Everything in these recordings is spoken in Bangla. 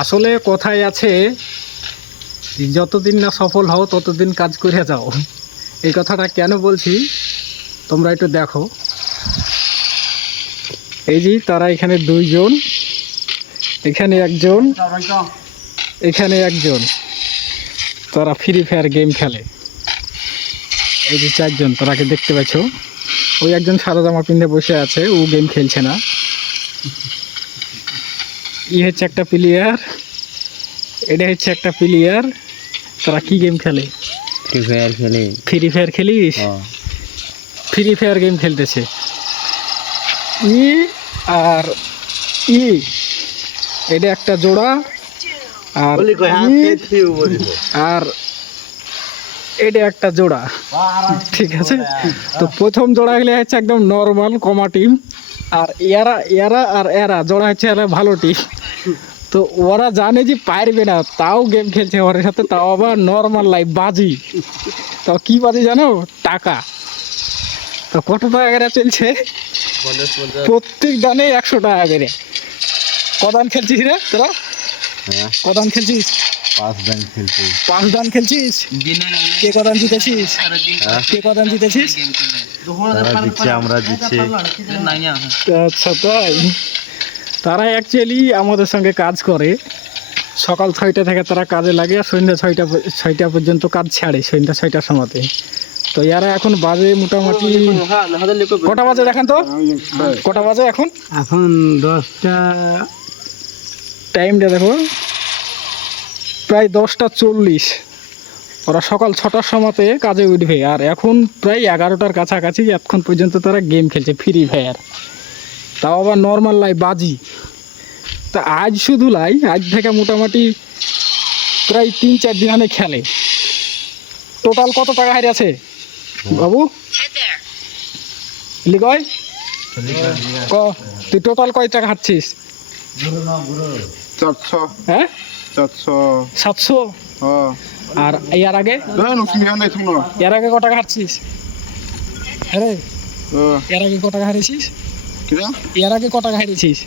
আসলে কথায় আছে, যতদিন না সফল হও ততদিন কাজ করে যাও। এই কথাটা কেন বলছি তোমরা একটু দেখো। এই যে তারা এখানে দুইজন, এখানে একজন, এখানে একজন, তারা ফ্রি ফায়ার গেম খেলে। এই যে চারজন তারাকে দেখতে পাচ্ছ। ওই একজন সাদা জামা পিন্ধে বসে আছে, ও গেম খেলছে না। ই হচ্ছে একটা প্লেয়ার, এটা হচ্ছে একটা প্লেয়ার। তারা কি গেম খেলে? ফ্রি ফায়ার খেলে। ফ্রি ফায়ার খেলিস? ফ্রি ফায়ার গেম খেলতেছে। ই আর ই, এটা একটা জোড়া। আর আর এটা একটা জোড়া, ঠিক আছে? তো প্রথম জোড়া গেলে হচ্ছে একদম নর্মাল কমা টিম, আর এরা এরা আর এরা জোড়া হচ্ছে এরা ভালো টিম। তো ওরা জানে যে পারবে না, তাও গেম খেলছে ওর সাথে, তাও আবার নর্মাল লাইফ বাজি। তো কি বাজি জানো? টাকা। তো কত টাকা করে চলছে? প্রত্যেক দানে 100 টাকা করে। কদান খেলছিস রে তোরা? কদান খেলছিস? 5 দান খেলছি। 5 দান খেলছিস? কে কদান জিতেছিস? কে কদান জিতেছিস? তারা জিতছে, আমরা জিতছি। আচ্ছা, তাই? তারা অ্যাকচুয়ালি আমাদের সঙ্গে কাজ করে। সকাল 6টা থেকে তারা কাজে লাগে, আর সন্ধ্যা 6টা পর্যন্ত কাজ ছাড়ে, সন্ধ্যা 6টার সময়তে। তো এরা এখন বাজে মোটামুটি কটা বাজে দেখেন তো? কটা বাজে এখন? এখন 10টা। টাইমটা দেখো, প্রায় 10টা 40। ওরা সকাল 6টার সময়তে কাজে উঠবে, আর এখন প্রায় 11টার কাছাকাছি। এখন পর্যন্ত তারা গেম খেলছে ফ্রি ফায়ার, তাও আবার নর্মাল লাই বাজি। তা আজ শুধু লাই, আজ থেকে মোটামুটি প্রায় 3-4 দিন আনে খেলে। টোটাল কত টাকা হারিয়ে আছে বাবু? লিগয় ক, তুই টোটাল কয় টাকা হারছিস? 400। হ্যাঁ, 400। 700। আর এর আগে? এর আগে কত টাকা হারছিস? হ্যাঁ, এর আগে কত টাকা হারিয়েছিস? এর আগে কত টাকা হারিয়েছিস?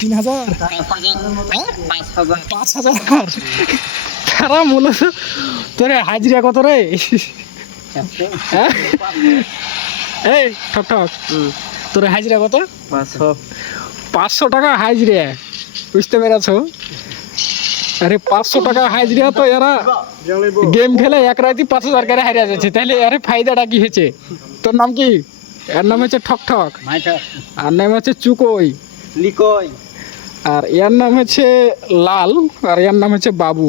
3000। 5000। তারা মূলত তোর হাজিরা কত রে? হ্যাঁ? এই ঠক ঠক, তোর হাজিরা কত? 500 টাকা হাজিরা, বুঝতে পেরেছ? আরে 500 টাকা হাজিরা, তো এরা গেম খেলে এক রাতে 5000 করে হারিয়ে যাচ্ছে। তাহলে আরে ফায়দাটা কি হয়েছে? তোর নাম কি? এর নাম হচ্ছে ঠক ঠক, আর নাম হচ্ছে চুকোই, লিকই, আর এর নাম হচ্ছে লাল, আর এর নাম হচ্ছে বাবু।